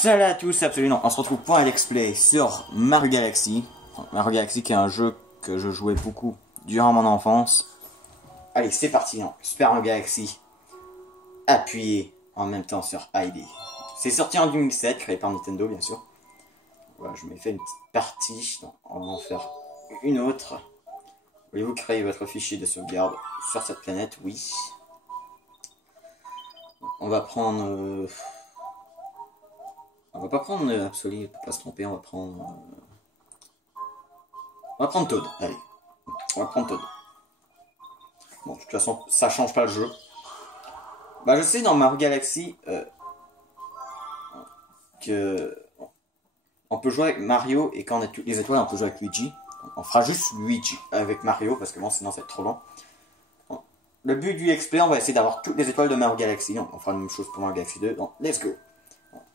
Salut à tous, absolument. On se retrouve pour un let's play sur Mario Galaxy. Mario Galaxy qui est un jeu que je jouais beaucoup durant mon enfance. Allez, c'est parti, hein. Super Mario Galaxy. Appuyé en même temps sur ID. C'est sorti en 2007, créé par Nintendo bien sûr. Voilà, je m'ai fait une petite partie. Donc, on va en faire une autre. Voulez-vous créer votre fichier de sauvegarde sur cette planète? Oui. On va prendre... On va pas prendre Absolu, pour pas se tromper, on va prendre Toad, allez. On va prendre Toad. Bon, de toute façon, ça change pas le jeu. Bah, je sais dans Mario Galaxy que on peut jouer avec Mario et quand on a toutes les étoiles, on peut jouer avec Luigi. On fera juste Luigi avec Mario parce que bon, sinon ça va être trop long. Bon. Le but du XP, on va essayer d'avoir toutes les étoiles de Mario Galaxy. Donc, on fera la même chose pour Mario Galaxy 2. Donc, let's go.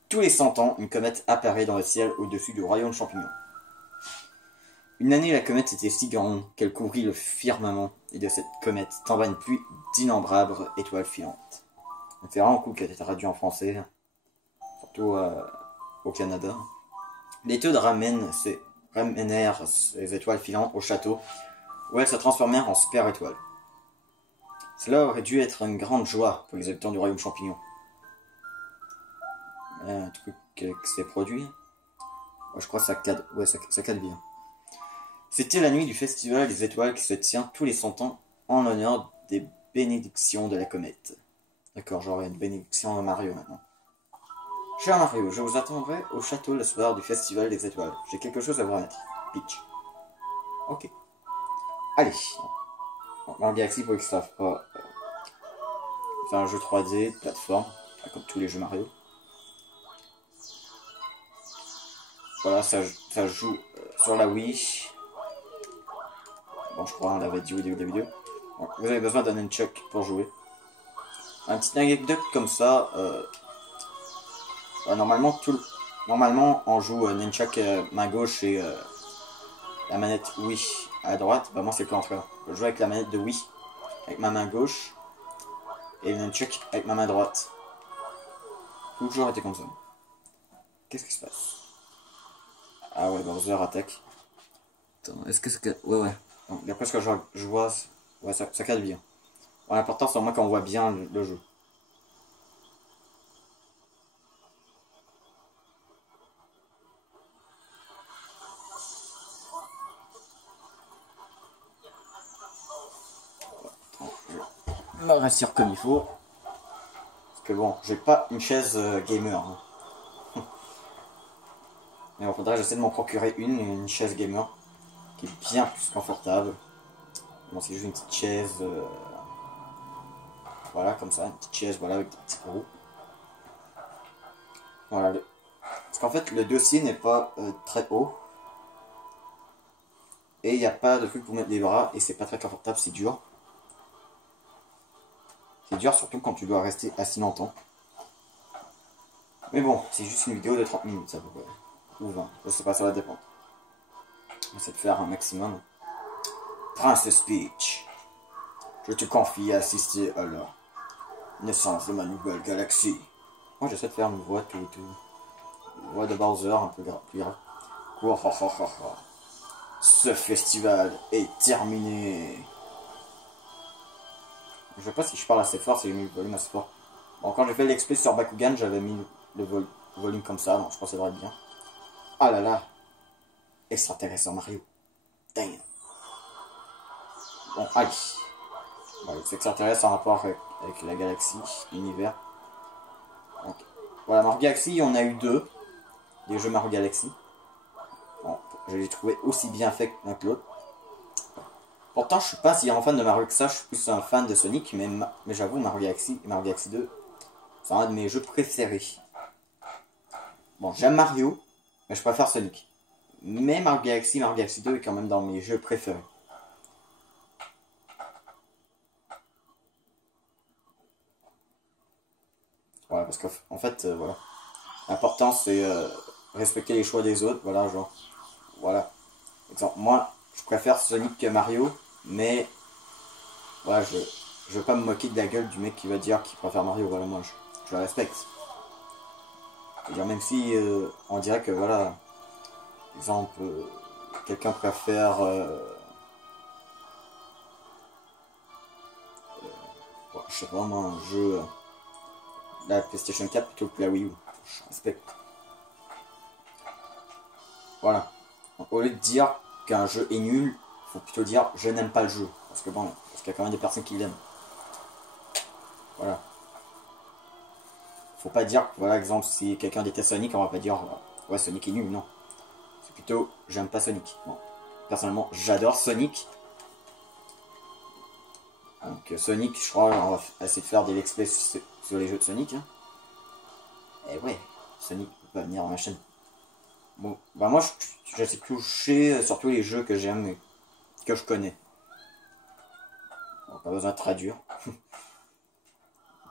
Tous les 100 ans, une comète apparaît dans le ciel au-dessus du royaume champignon. Une année, la comète était si grande qu'elle couvrit le firmament, et de cette comète tomba une pluie d'innombrables étoiles filantes. C'est vraiment cool qu'elle ait été traduit en français, surtout au Canada. Les Toads ramenèrent ces étoiles filantes au château, où elles se transformèrent en super étoiles. Cela aurait dû être une grande joie pour les habitants du royaume champignon. Un truc qui s'est produit. Ouais, je crois que ça cadre. Ouais, ça cadre bien. C'était la nuit du festival des étoiles qui se tient tous les 100 ans en l'honneur des bénédictions de la comète. D'accord, genre une bénédiction à Mario maintenant. Cher Mario, je vous attendrai au château le soir du festival des étoiles. J'ai quelque chose à vous remettre. Peach. Ok. Allez. Mario Galaxy, pour qu'ils ne savent pas, c'est un jeu 3D, plateforme, comme tous les jeux Mario. Voilà, ça joue sur la Wii. Bon, je crois on l'avait dit au début de la vidéo. Bon, vous avez besoin d'un nunchuck pour jouer. Un petit anecdote comme ça. Normalement, on joue nunchuck main gauche et la manette Wii à droite. Bah moi c'est le contraire. Je joue avec la manette de Wii avec ma main gauche et le nunchuck avec ma main droite. Toujours été comme ça. Qu'est-ce qui se passe? Ah ouais, Bowser attaque. Attends, est-ce que c'est... Ouais. D'après ce que je vois, ouais, ça cadre bien. Bon, l'important c'est au moins qu'on voit bien le jeu. On va réussir comme il faut. Parce que bon, j'ai pas une chaise gamer. Hein. Mais bon, faudrait que j'essaie de m'en procurer une chaise gamer. Qui est bien plus confortable. Bon, c'est juste une petite chaise. Voilà, comme ça, une petite chaise, voilà, avec des petits roues. Voilà. Parce qu'en fait, le dossier n'est pas très haut. Et il n'y a pas de truc pour mettre les bras. Et c'est pas très confortable, c'est dur. C'est dur surtout quand tu dois rester assis longtemps. Mais bon, c'est juste une vidéo de 30 minutes, ça peut près. Ou 20, je sais pas, ça va dépendre. On essaie de faire un maximum. Princess Peach, je te confie à assister à la naissance de ma nouvelle galaxie. Moi j'essaie de faire une voix une voix de Bowser un peu plus grave. Ce festival est terminé. Je sais pas si je parle assez fort, si j'ai mis le volume assez fort. Bon, quand j'ai fait l'expé sur Bakugan, j'avais mis le volume comme ça, donc je pense que ça devrait être bien. Ah là là, extraterrestre Mario. Damn. Bon, allez. Voilà, c'est extraterrestre en rapport avec la galaxie, l'univers. Donc, voilà, Mario Galaxy, on a eu deux. Des jeux Mario Galaxy. Bon, je les trouvais aussi bien faits que l'autre. Pourtant, je suis pas si grand fan de Mario que ça, je suis plus un fan de Sonic, mais j'avoue, Mario Galaxy et Mario Galaxy 2, c'est un de mes jeux préférés. Bon, j'aime Mario, mais je préfère Sonic. Mais Mario Galaxy 2 est quand même dans mes jeux préférés. Voilà, parce qu'en fait, voilà. L'important, c'est respecter les choix des autres, voilà, genre. Voilà. Exemple, moi, je préfère Sonic que Mario, mais voilà, je veux pas me moquer de la gueule du mec qui va dire qu'il préfère Mario, voilà, moi, je le respecte. C'est-à-dire, même si on dirait que voilà, par exemple, quelqu'un préfère, ouais, je sais pas moi, un jeu, la PlayStation 4 plutôt que la Wii U. Je respecte. Voilà. Donc, au lieu de dire qu'un jeu est nul, faut plutôt dire je n'aime pas le jeu. Parce que bon, parce qu'il y a quand même des personnes qui l'aiment. Voilà. Faut pas dire, voilà, exemple, si quelqu'un déteste Sonic, on va pas dire ouais, Sonic est nul, non. C'est plutôt j'aime pas Sonic. Bon. Personnellement, j'adore Sonic. Donc Sonic, je crois, on va essayer de faire des let's play sur les jeux de Sonic. Hein. Et ouais, Sonic va venir dans ma chaîne. Bon, bah moi, j'essaie de toucher sur tous les jeux que j'aime et que je connais. Bon, pas besoin de traduire.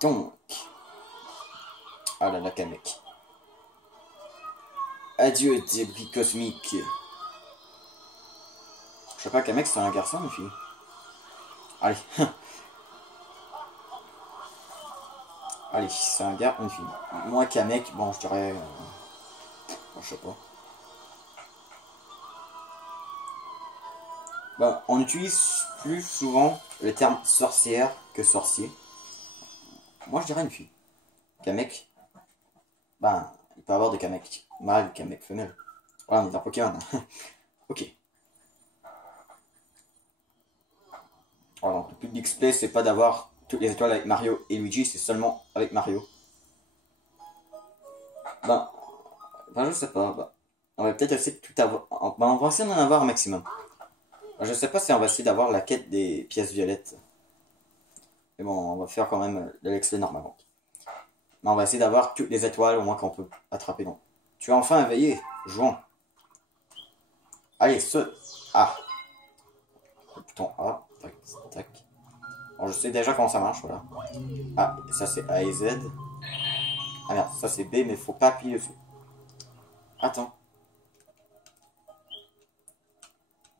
Donc, ah là là, Kamek. Adieu, débris cosmique. Je sais pas, Kamek, c'est un garçon ou une fille? Allez. Allez, c'est un gars ou une fille. Moi, Kamek, bon, je dirais... bon, je sais pas. Bah, on utilise plus souvent le terme sorcière que sorcier. Moi, je dirais une fille. Kamek, ben, il peut y avoir des Kamek mâles, Kamek femelles. Voilà, on est dans Pokémon. Ok. Alors, donc, le but d'X-Play, c'est pas d'avoir toutes les étoiles avec Mario et Luigi, c'est seulement avec Mario. Ben, je sais pas. Ben, on va peut-être essayer de tout avoir. Ben, on va essayer d'en avoir un maximum. Ben, je sais pas si on va essayer d'avoir la quête des pièces violettes. Mais bon, on va faire quand même le X-Play normalement. Mais on va essayer d'avoir toutes les étoiles au moins qu'on peut attraper. Donc, tu as enfin éveillé. Jouons. Allez, saute. Ah. Le bouton A. Tac, tac. Bon, je sais déjà comment ça marche, voilà. Ah, ça c'est A et Z. Ah merde, ça c'est B, mais faut pas appuyer dessus. Attends.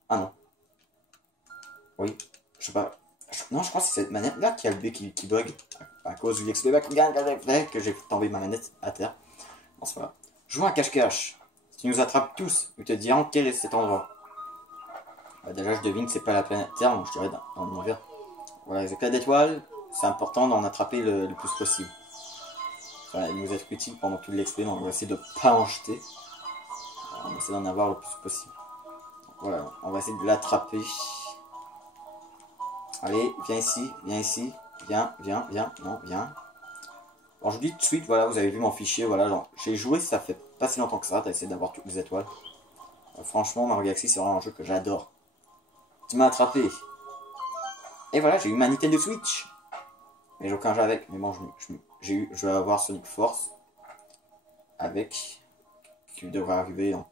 Ah non. Oui, je sais pas. Non, je crois que c'est cette manette là qui a le B qui bug. À cause du XP que j'ai tombé ma manette à terre. Bon, c'est pas grave. Jouons à cache-cache. Si tu nous attrapes tous, nous te dirons quel est cet endroit. Bah, déjà, je devine que c'est pas la planète Terre, donc je dirais dans l'univers. Voilà, les éclats d'étoiles, c'est important d'en attraper le plus possible. Voilà, il nous est utile pendant tout l'XP, donc on va essayer de pas en jeter. Alors, on va essayer d'en avoir le plus possible. Donc, voilà, on va essayer de l'attraper. Allez, viens ici, viens ici. Viens, viens, viens, non, viens. Alors je dis tout de suite, voilà, vous avez vu mon fichier, voilà, j'ai joué, ça fait pas si longtemps que ça, t'as essayé d'avoir toutes les étoiles. Franchement, Mario Galaxy, c'est vraiment un jeu que j'adore. Tu m'as attrapé. Et voilà, j'ai eu ma Nintendo Switch. Mais j'ai aucun jeu avec. Mais bon, je vais avoir Sonic Force. Avec. Qui devrait arriver dans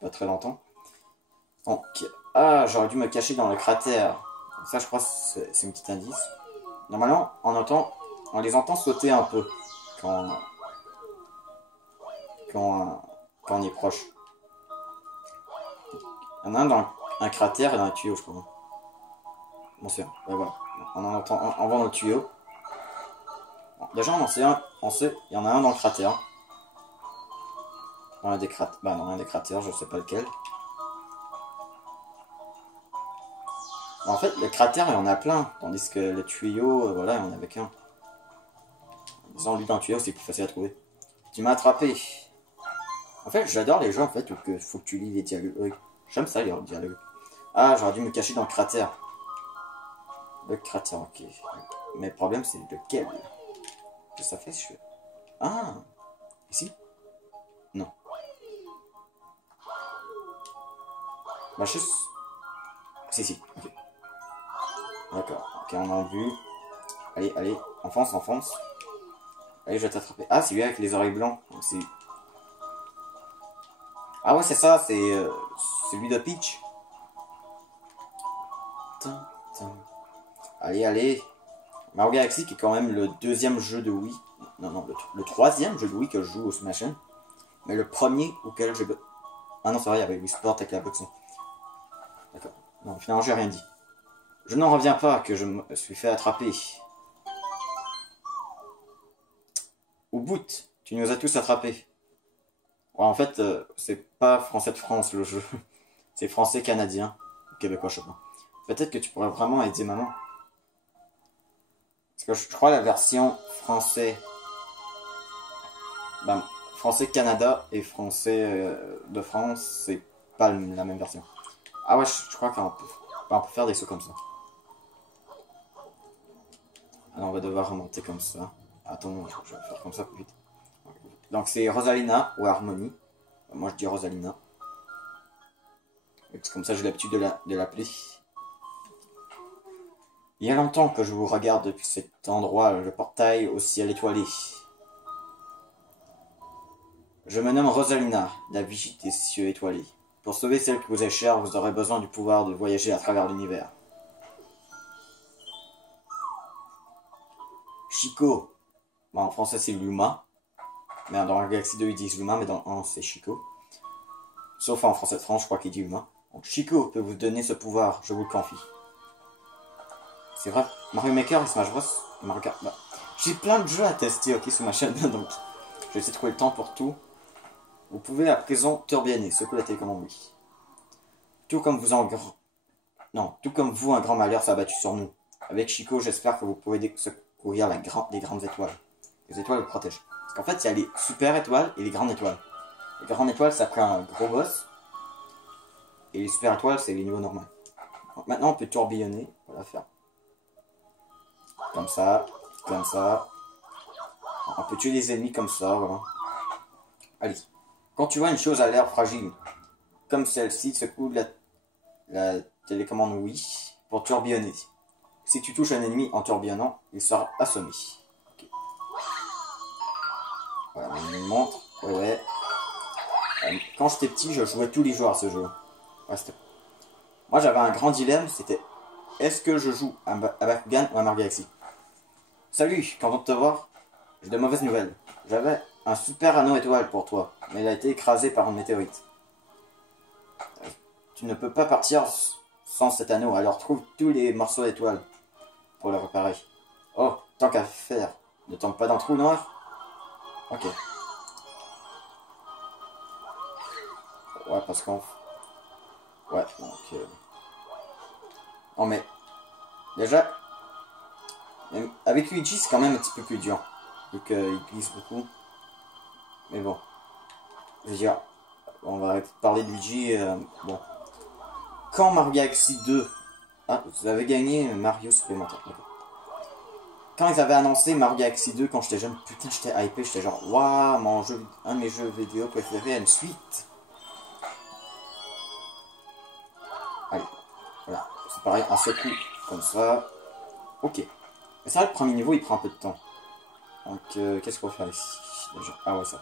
pas très longtemps. Donc, ah, j'aurais dû me cacher dans le cratère. Donc ça, je crois, c'est un petit indice. Normalement, on les entend sauter un peu. Quand on est proche. Il y en a un dans un cratère et dans un tuyau, je crois. Bon, c'est ouais, voilà. On en entend un dans le tuyau. Bon, déjà, on en sait un. On sait, il y en a un dans le cratère. Dans un des cratères. Bah, dans un des cratères, je sais pas lequel. En fait, le cratère, il y en a plein. Tandis que le tuyau, voilà, il y en avait qu'un. Sans lui dans le tuyau, c'est plus facile à trouver. Tu m'as attrapé. En fait, j'adore les jeux, en fait, où il faut que tu lis les dialogues. J'aime ça, les dialogues. Ah, j'aurais dû me cacher dans le cratère. Le cratère, ok. Mais le problème, c'est lequel? Qu'est-ce que ça fait, je... Ah, ici? Non. Bah, je... Si, ok. D'accord, ok, on a vu. Allez, allez, enfonce, enfonce. Allez, je vais t'attraper. Ah, c'est lui avec les oreilles blancs. Ah ouais, c'est ça, c'est lui de Peach. Allez, allez. Mario Galaxy qui est quand même le deuxième jeu de Wii. Non, le troisième jeu de Wii que je joue au Smash. Mais le premier auquel j'ai... Ah non, c'est vrai, il y avait Wii Sport avec la boxing. D'accord. Non, finalement, j'ai rien dit. Je n'en reviens pas que je me suis fait attraper. Au bout, tu nous as tous attrapés. Ouais, en fait, c'est pas français de France le jeu. C'est français canadien. Ou québécois, je sais pas. Peut-être que tu pourrais vraiment aider maman. Parce que je crois la version français. Ben, français Canada et français de France, c'est pas la même version. Ah ouais, je crois on peut faire des sauts comme ça. Alors on va devoir remonter comme ça. Attends, je vais faire comme ça plus vite. Donc c'est Rosalina ou Harmonie. Moi je dis Rosalina. Et comme ça j'ai l'habitude de l'appeler. Il y a longtemps que je vous regarde depuis cet endroit, le portail au ciel étoilé. Je me nomme Rosalina, la vigie des cieux étoilés. Pour sauver celle qui vous est chère, vous aurez besoin du pouvoir de voyager à travers l'univers. Chico. Bon, en français c'est Luma. Mais dans la Galaxy 2 ils disent Luma, mais dans le 1 c'est Chico. Sauf en français de France, je crois qu'il dit Luma. Donc Chico peut vous donner ce pouvoir, je vous le confie. C'est vrai, Mario Maker et Smash Bros. Bah, j'ai plein de jeux à tester, ok, sur ma chaîne, donc je vais essayer de trouver le temps pour tout. Vous pouvez à présent tourbillonner, secouer la télécommande, oui. Tout comme vous tout comme vous, un grand malheur s'est abattu sur nous. Avec Chico, j'espère que vous pouvez secourir les grandes étoiles. Les étoiles vous protègent. Parce qu'en fait, il y a les super étoiles et les grandes étoiles. Les grandes étoiles, ça prend un gros boss. Et les super étoiles, c'est les niveaux normaux. Donc maintenant, on peut tourbillonner. Voilà, faire. Comme ça, comme ça. On peut tuer les ennemis comme ça, voilà. Allez. Quand tu vois une chose à l'air fragile, comme celle-ci, secoue la télécommande oui pour tourbillonner. Si tu touches un ennemi en tourbillonnant, il sera assommé. Okay. Voilà, on nous montre. Ouais. Quand j'étais petit, je jouais tous les jours à ce jeu. Ouais, moi, j'avais un grand dilemme, c'était est-ce que je joue à Bakugan ou à Mario Galaxy? Salut, content de te voir. J'ai de mauvaises nouvelles. J'avais un super anneau étoile pour toi, mais il a été écrasé par une météorite. Tu ne peux pas partir sans cet anneau, alors trouve tous les morceaux d'étoiles pour le réparer. Oh, tant qu'à faire, ne tombe pas dans le trou noir. Ok. Ouais, parce qu'on... Ouais, donc... Non mais... Déjà... Avec Luigi, c'est quand même un petit peu plus dur. Vu qu'il glisse beaucoup. Mais bon. Je veux dire... On va parler de Luigi... bon. Quand Mario Galaxy 2... Ah, vous avez gagné Mario supplémentaire. Quand ils avaient annoncé Mario Galaxy 2 quand j'étais jeune, putain j'étais hypé, j'étais genre waouh, un de mes jeux vidéo préférés a une suite. Allez, voilà, c'est pareil, un seul coup, comme ça. Ok. Mais c'est vrai, le premier niveau il prend un peu de temps. Donc qu'est-ce qu'on va faire ici déjà? Ah ouais, ça.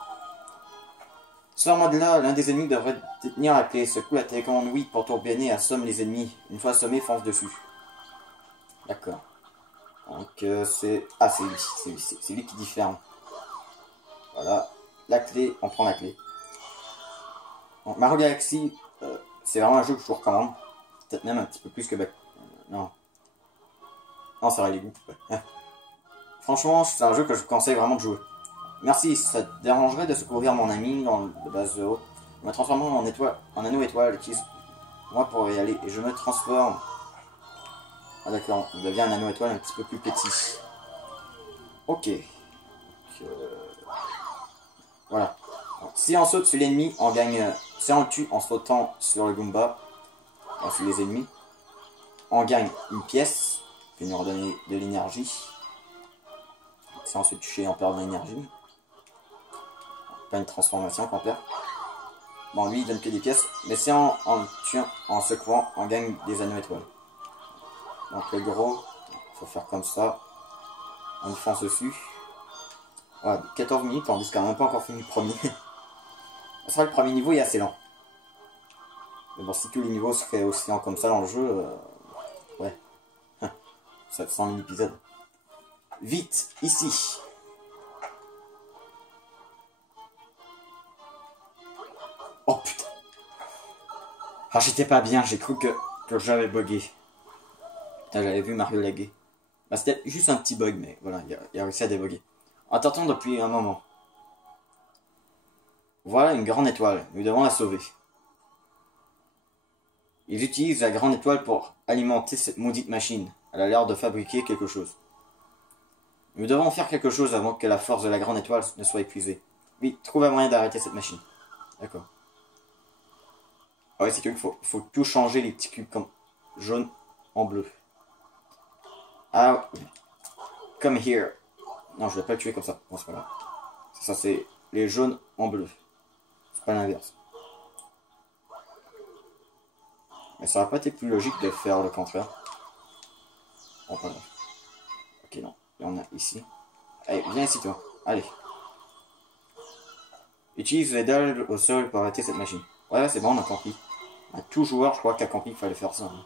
Sur ce mode-là, l'un des ennemis devrait détenir la clé. Secoue la télécommande oui pour tourbillonner et assomme les ennemis. Une fois assommé, fonce dessus. D'accord. Donc c'est... Ah c'est lui qui dit ferme. Voilà. La clé, on prend la clé. Donc, Mario Galaxy, c'est vraiment un jeu que je vous recommande. Peut-être même un petit peu plus que... non. Non, ça va les goûts. Ouais. Franchement, c'est un jeu que je vous conseille vraiment de jouer. Merci, ça te dérangerait de secourir mon ami dans le base 0. Je me transforme en anneau étoile. Moi pour y aller. Et je me transforme. Ah d'accord, il devient un anneau étoile un petit peu plus petit. Ok. Donc, voilà. Donc, si on saute sur l'ennemi, on gagne... Si on le tue en sautant sur le Goomba, sur les ennemis, on gagne une pièce, qui nous redonne de l'énergie. Si on se tue, on perd de l'énergie. Pas une transformation qu'on perd. Bon, lui, il donne que des pièces. Mais si on le tue en secouant, on gagne des anneaux étoiles. Donc le gros, il faut faire comme ça. On y fonce dessus. Voilà, 14 minutes, on dit qu'on n'a même pas encore fini le premier. C'est vrai que le premier niveau est assez lent. Mais bon, si tous les niveaux seraient aussi lents comme ça dans le jeu, ouais. Ça fait 100 mini-épisodes. Vite, ici. Oh putain. Ah, j'étais pas bien, j'ai cru que j'avais bugué. Putain, j'avais vu Mario laguer. Bah, c'était juste un petit bug, mais voilà, il a réussi à débugger. En t'attendant depuis un moment. Voilà une grande étoile, nous devons la sauver. Ils utilisent la grande étoile pour alimenter cette maudite machine. Elle a l'air de fabriquer quelque chose. Nous devons faire quelque chose avant que la force de la grande étoile ne soit épuisée. Oui, trouve un moyen d'arrêter cette machine. D'accord. Ah ouais, c'est qu'il faut tout changer, les petits cubes comme jaune en bleu. Ah, come here. Non, je vais pas le tuer comme ça. Bon, c'est pas grave. Ça, c'est les jaunes en bleu. C'est pas l'inverse. Mais ça aurait pas été plus logique de faire le contraire. Bon, pas grave. Ok, non. Il y en a ici. Allez, viens ici, toi. Allez. Utilise les dalles au sol pour arrêter cette machine. Ouais, c'est bon, on a compris. À tout joueur, je crois qu'il a compris qu'il fallait faire ça. Hein.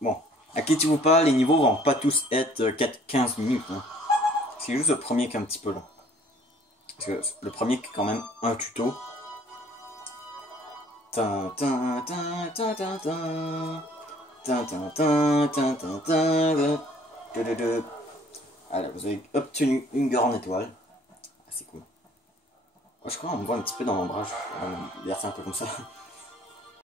Bon. À qui tu vous parles, les niveaux vont pas tous être 15 minutes. Hein. C'est juste le premier qui est un petit peu long. Parce que le premier qui est quand même un tuto. Alors, vous avez obtenu une grande étoile. Ah, c'est cool. Je crois qu'on me voit un petit peu dans l'ombrage. Je vais me verser un peu comme ça.